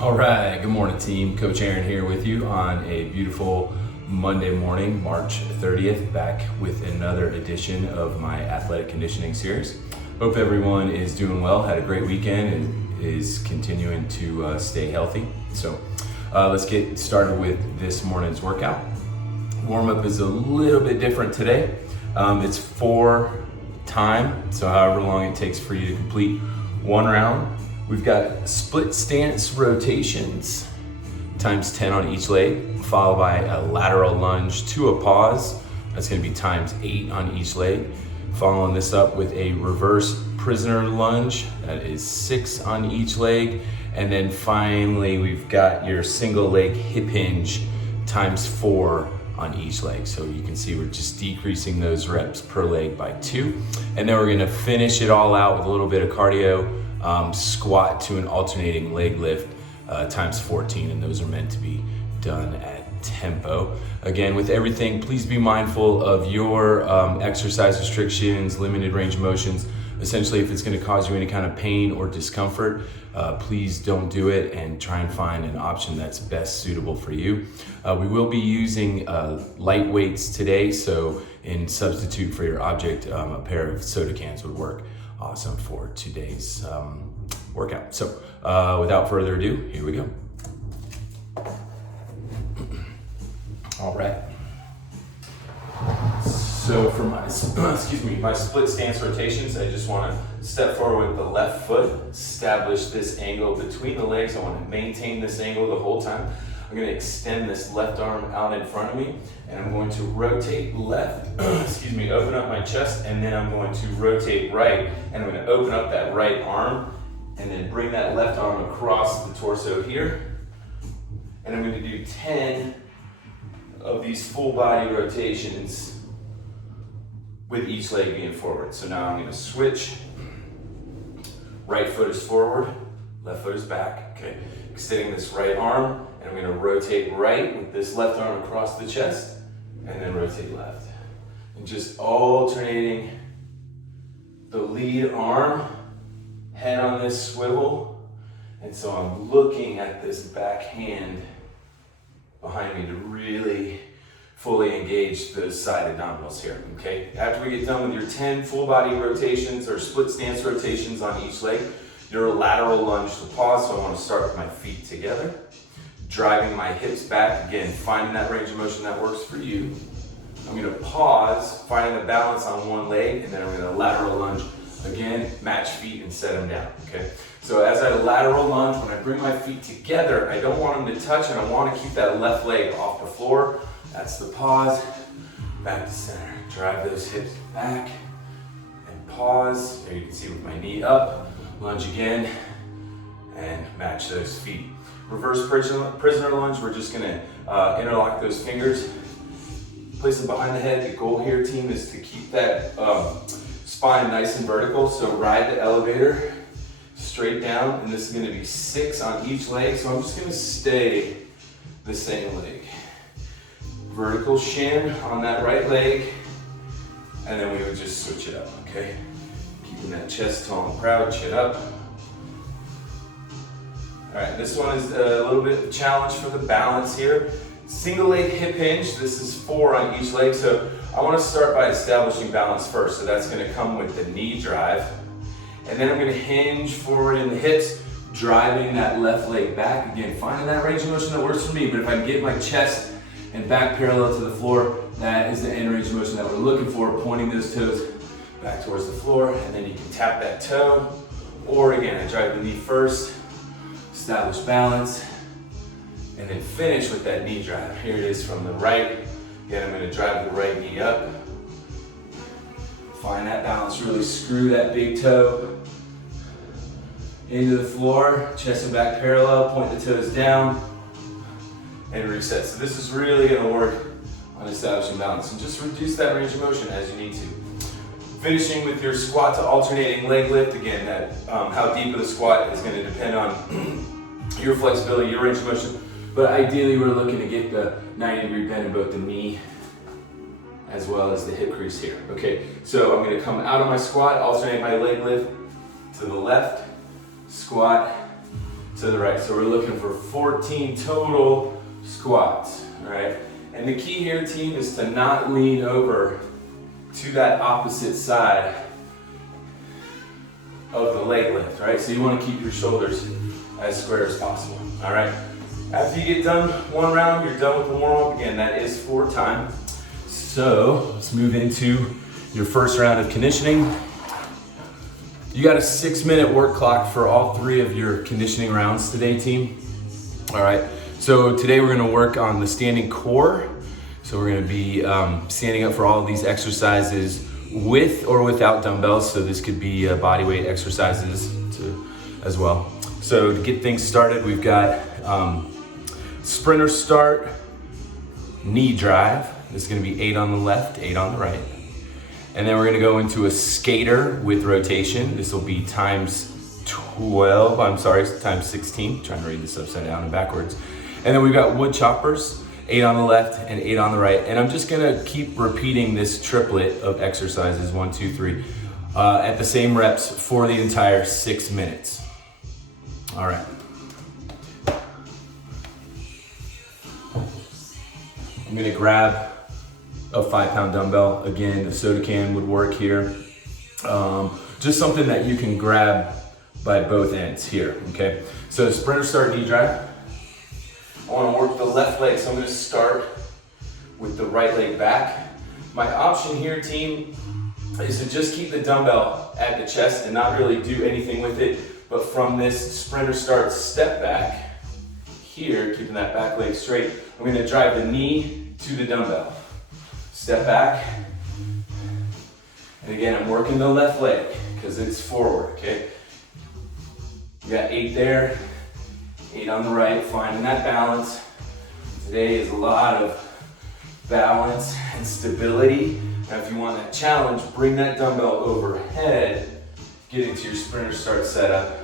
All right, good morning team. Coach Aaron here with you on a beautiful Monday morning, March 30th, back with another edition of my athletic conditioning series. Hope everyone is doing well, had a great weekend and is continuing to stay healthy. So let's get started with this morning's workout. Warm-up is a little bit different today. It's for time, so however long it takes for you to complete one round. We've got split stance rotations times 10 on each leg, followed by a lateral lunge to a pause. That's going to be times 8 on each leg. Following this up with a reverse prisoner lunge, that is 6 on each leg. And then finally, we've got your single leg hip hinge times 4 on each leg. So you can see we're just decreasing those reps per leg by 2. And then we're going to finish it all out with a little bit of cardio. Squat to an alternating leg lift times 14, and those are meant to be done at tempo. Again, with everything, please be mindful of your exercise restrictions, limited range of motions. Essentially, if it's going to cause you any kind of pain or discomfort, please don't do it and try and find an option that's best suitable for you. We will be using light weights today, so in substitute for your object, a pair of soda cans would work awesome for today's workout. So without further ado, here we go. All right. So for my, my split stance rotations, I just want to step forward with the left foot, establish this angle between the legs. I want to maintain this angle the whole time. I'm going to extend this left arm out in front of me, and I'm going to rotate left, open up my chest, and then I'm going to rotate right, and I'm going to open up that right arm, and then bring that left arm across the torso here. And I'm going to do 10 of these full body rotations with each leg being forward. So now I'm going to switch. Right foot is forward, left foot is back. Okay, extending this right arm, and I'm going to rotate right with this left arm across the chest, and then rotate left. And just alternating the lead arm, head on this swivel, and so I'm looking at this back hand behind me to really fully engage the side abdominals here, okay? After we get done with your 10 full body rotations or split stance rotations on each leg, your lateral lunge to pause. So I want to start with my feet together, driving my hips back, again, finding that range of motion that works for you. I'm going to pause, finding the balance on one leg, and then I'm going to lateral lunge. Again, match feet and set them down, okay? So as I lateral lunge, when I bring my feet together, I don't want them to touch, and I want to keep that left leg off the floor. That's the pause, back to center. Drive those hips back and pause. There you can see with my knee up, lunge again, and match those feet. Reverse prisoner lunge, we're just gonna interlock those fingers, place them behind the head. The goal here, team, is to keep that spine nice and vertical. So ride the elevator straight down, and this is gonna be 6 on each leg. So I'm just gonna stay the same leg. Vertical shin on that right leg, and then we would just switch it up, okay? Keeping that chest tall and proud, chin up. All right, this one is a little bit of a challenge for the balance here. Single leg hip hinge, this is 4 on each leg, so I want to start by establishing balance first. So that's going to come with the knee drive, and then I'm going to hinge forward in the hips, driving that left leg back. Again, finding that range of motion that works for me, but if I can get my chest and back parallel to the floor, that is the end range of motion that we're looking for, pointing those toes back towards the floor, and then you can tap that toe, or again, I drive the knee first, establish balance, and then finish with that knee drive. Here it is from the right. Again, I'm gonna drive the right knee up. Find that balance, really screw that big toe into the floor, chest and back parallel, point the toes down, and reset. So this is really gonna work on establishing balance, and just reduce that range of motion as you need to. Finishing with your squat to alternating leg lift. Again, that how deep of the squat is gonna depend on your flexibility, your range of motion, but ideally we're looking to get the 90-degree bend in both the knee as well as the hip crease here. Okay, so I'm gonna come out of my squat, alternate my leg lift to the left, squat to to the right. So we're looking for 14 total squats, all right? And the key here, team, is to not lean over to that opposite side of the leg lift, right? So you want to keep your shoulders as square as possible, all right? After you get done one round, you're done with the warm-up. Again, that is for time. So let's move into your first round of conditioning. You got a 6-minute work clock for all 3 of your conditioning rounds today, team. All right, so today we're gonna work on the standing core. So we're gonna be standing up for all of these exercises with or without dumbbells. So this could be body weight exercises as well. So to get things started, we've got sprinter start, knee drive. This is gonna be 8 on the left, 8 on the right. And then we're gonna go into a skater with rotation. This will be times 16. Trying to read this upside down and backwards. And then we've got wood choppers, 8 on the left and 8 on the right. And I'm just gonna keep repeating this triplet of exercises, 1, 2, 3, at the same reps for the entire 6 minutes. All right. I'm gonna grab a 5-pound dumbbell. Again, a soda can would work here. Just something that you can grab by both ends here, okay? So sprinter start knee drive. I wanna work the left leg, so I'm gonna start with the right leg back. My option here, team, is to just keep the dumbbell at the chest and not really do anything with it, but from this sprinter start step back here, keeping that back leg straight, I'm gonna drive the knee to the dumbbell. Step back, and again, I'm working the left leg because it's forward, okay? You got 8 there, 8 on the right, finding that balance. Today is a lot of balance and stability. Now, if you want that challenge, bring that dumbbell overhead, get into your sprinter start setup,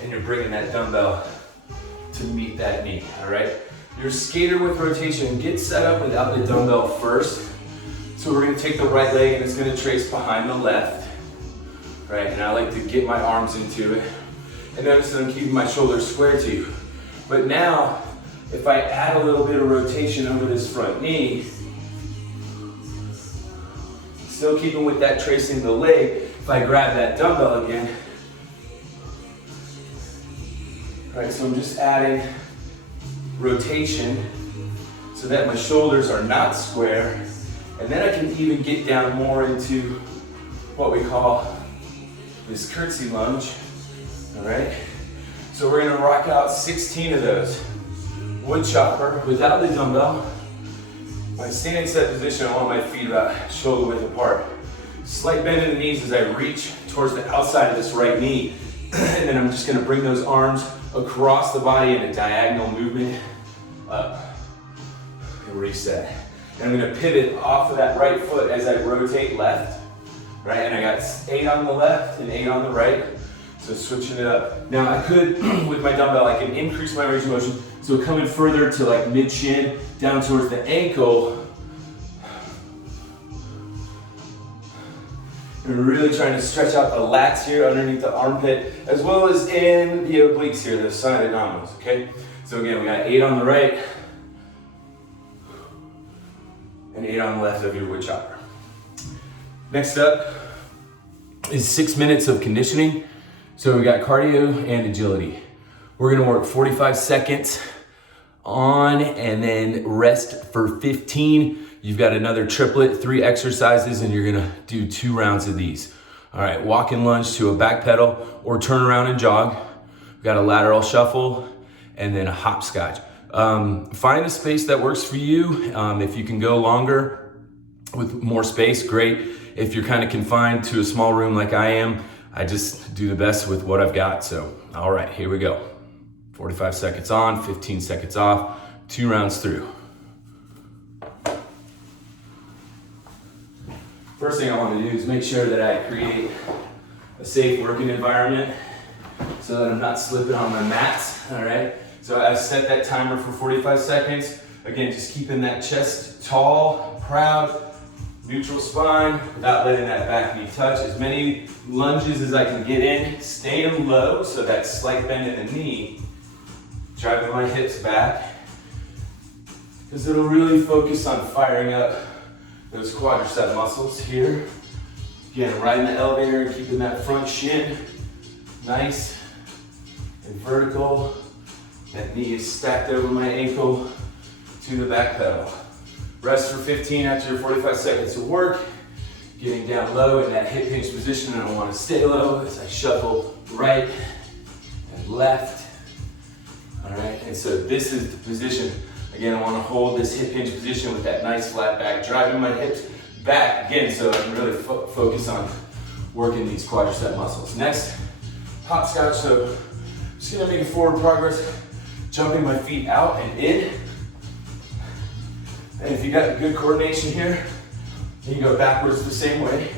and you're bringing that dumbbell to meet that knee, all right? Your skater with rotation, get set up without the dumbbell first. So we're gonna take the right leg and it's gonna trace behind the left, right? And I like to get my arms into it. And notice that I'm keeping my shoulders square to you. But now, if I add a little bit of rotation over this front knee, still keeping with that tracing the leg, if I grab that dumbbell again, right, so I'm just adding rotation so that my shoulders are not square, and then I can even get down more into what we call this curtsy lunge, all right? So we're gonna rock out 16 of those. Wood chopper without the dumbbell. My standing set position, I want my feet about shoulder width apart. Slight bend in the knees as I reach towards the outside of this right knee, and then I'm just gonna bring those arms across the body in a diagonal movement up and reset. And I'm gonna pivot off of that right foot as I rotate left, right? And I got 8 on the left and 8 on the right. So switching it up. Now I could, with my dumbbell, I can increase my range of motion. So coming further to like mid-shin, down towards the ankle. And we're really trying to stretch out the lats here underneath the armpit, as well as in the obliques here, the side abdominals, okay? So again, we got 8 on the right, and 8 on the left of your wood chopper. Next up is 6 minutes of conditioning. So we got cardio and agility. We're gonna work 45 seconds on and then rest for 15. You've got another triplet, 3 exercises, and you're gonna do 2 rounds of these. All right, walk and lunge to a back pedal or turn around and jog. We've got a lateral shuffle and then a hopscotch. Find a space that works for you. If you can go longer with more space, great. If you're kind of confined to a small room like I am, I just do the best with what I've got. So, all right, here we go. 45 seconds on, 15 seconds off, 2 rounds through. First thing I want to do is make sure that I create a safe working environment so that I'm not slipping on my mats, all right? So I've set that timer for 45 seconds. Again, just keeping that chest tall, proud, Neutral spine without letting that back knee touch. As many lunges as I can get in, staying low, so that slight bend in the knee, driving my hips back, because it'll really focus on firing up those quadricep muscles here. Again, riding the elevator and keeping that front shin nice and vertical. That knee is stacked over my ankle to the back pedal. Rest for 15 after your 45 seconds of work. Getting down low in that hip hinge position, and I want to stay low as I shuffle right and left. All right, and so this is the position. Again, I want to hold this hip hinge position with that nice flat back, driving my hips back again so I can really focus on working these quadricep muscles. Next, hopscotch. So just gonna make a forward progress, jumping my feet out and in. And if you got good coordination here, you can go backwards the same way,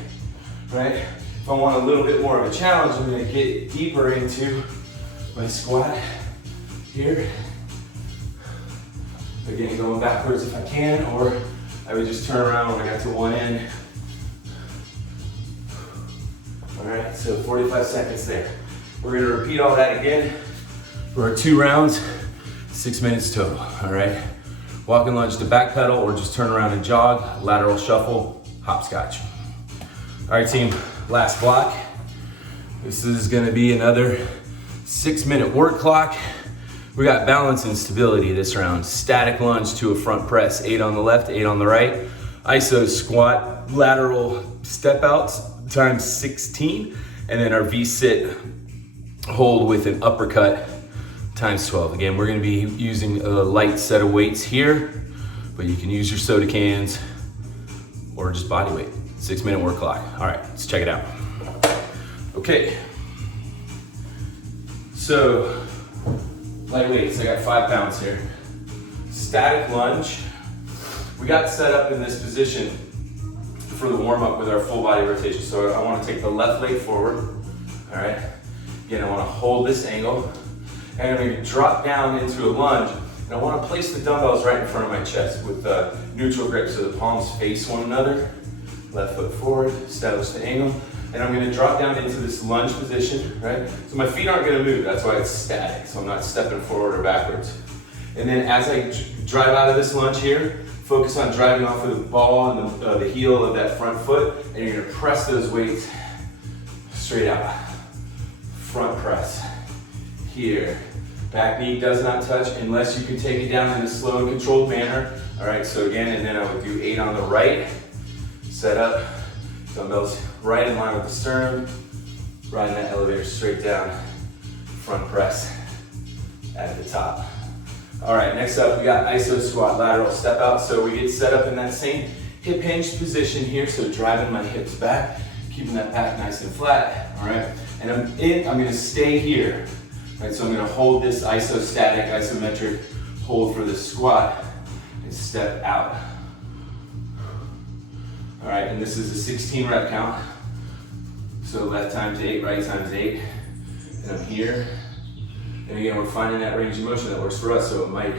right? If I want a little bit more of a challenge, I'm gonna get deeper into my squat here. Again, going backwards if I can, or I would just turn around when I got to one end. All right, so 45 seconds there. We're gonna repeat all that again for our 2 rounds, 6 minutes total, all right? Walk and lunge to back pedal, or just turn around and jog, lateral shuffle, hopscotch. All right, team, last block. This is gonna be another 6-minute work clock. We got balance and stability this round. Static lunge to a front press, 8 on the left, 8 on the right. Iso squat, lateral step outs times 16, and then our V-sit hold with an uppercut times 12. Again, we're gonna be using a light set of weights here, but you can use your soda cans or just body weight. 6-minute work clock. All right, let's check it out. Okay, so light weights, I got 5 pounds here. Static lunge. We got set up in this position for the warm up with our full body rotation. So I wanna take the left leg forward, all right? Again, I wanna hold this angle, and I'm gonna drop down into a lunge, and I wanna place the dumbbells right in front of my chest with neutral grip so the palms face one another. Left foot forward, establish the angle, and I'm gonna drop down into this lunge position, right? So my feet aren't gonna move, that's why it's static, so I'm not stepping forward or backwards. And then as I drive out of this lunge here, focus on driving off of the ball and the heel of that front foot, and you're gonna press those weights straight out. Front press. Here. Back knee does not touch unless you can take it down in a slow and controlled manner. All right, so again, and then I would do 8 on the right. Set up, dumbbells right in line with the sternum. Riding that elevator straight down. Front press at the top. All right, next up, we got iso squat, lateral step out. So we get set up in that same hip hinge position here. So driving my hips back, keeping that back nice and flat, all right? And I'm gonna stay here, right? So I'm gonna hold this isostatic, isometric hold for the squat and step out. All right, and this is a 16 rep count. So left times 8, right times 8. And I'm here. And again, we're finding that range of motion that works for us, so it might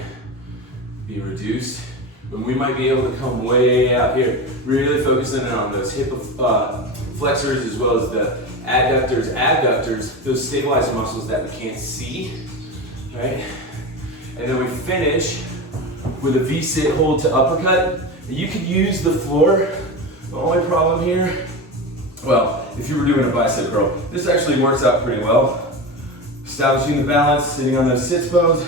be reduced. But we might be able to come way out here, really focusing in on those hip flexors as well as the adductors, those stabilizer muscles that we can't see, right? And then we finish with a V-sit hold to uppercut. You could use the floor. The only problem here, well, if you were doing a bicep curl, this actually works out pretty well. Establishing the balance, sitting on those sits bones,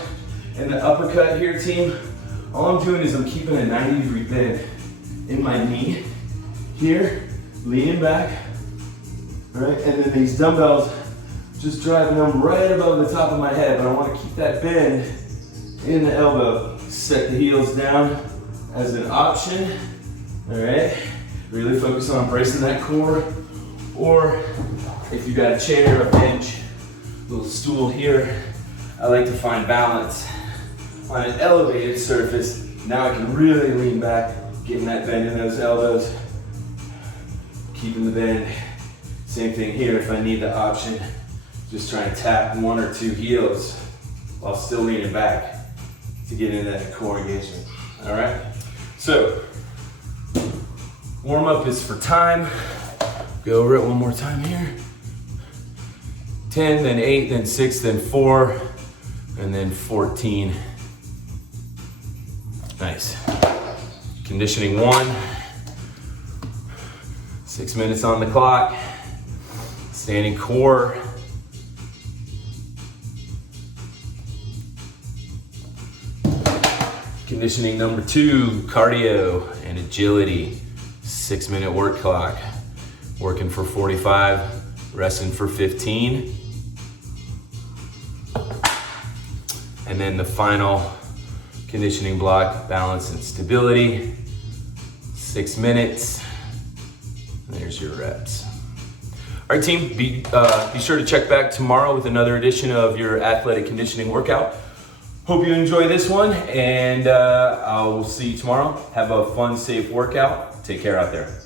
and the uppercut here, team. All I'm doing is I'm keeping a 90-degree bend in my knee here, leaning back, all right? And then these dumbbells, just driving them right above the top of my head, but I want to keep that bend in the elbow. Set the heels down as an option, all right? Really focus on bracing that core, or if you got a chair, a bench, little stool here, I like to find balance on an elevated surface. Now I can really lean back, getting that bend in those elbows, keeping the bend. Same thing here if I need the option. Just try and tap 1 or 2 heels while still leaning back to get into that core engagement. All right? So, Warm up is for time. Go over it one more time here. 10, then 8, then 6, then 4, and then 14. Nice. Conditioning 1. 6 minutes on the clock. Standing core. Conditioning number 2, cardio and agility. 6-minute work clock. Working for 45, resting for 15. And then the final conditioning block, balance and stability. 6 minutes. And there's your reps. All right, team, be sure to check back tomorrow with another edition of your athletic conditioning workout. Hope you enjoy this one, and I will see you tomorrow. Have a fun, safe workout. Take care out there.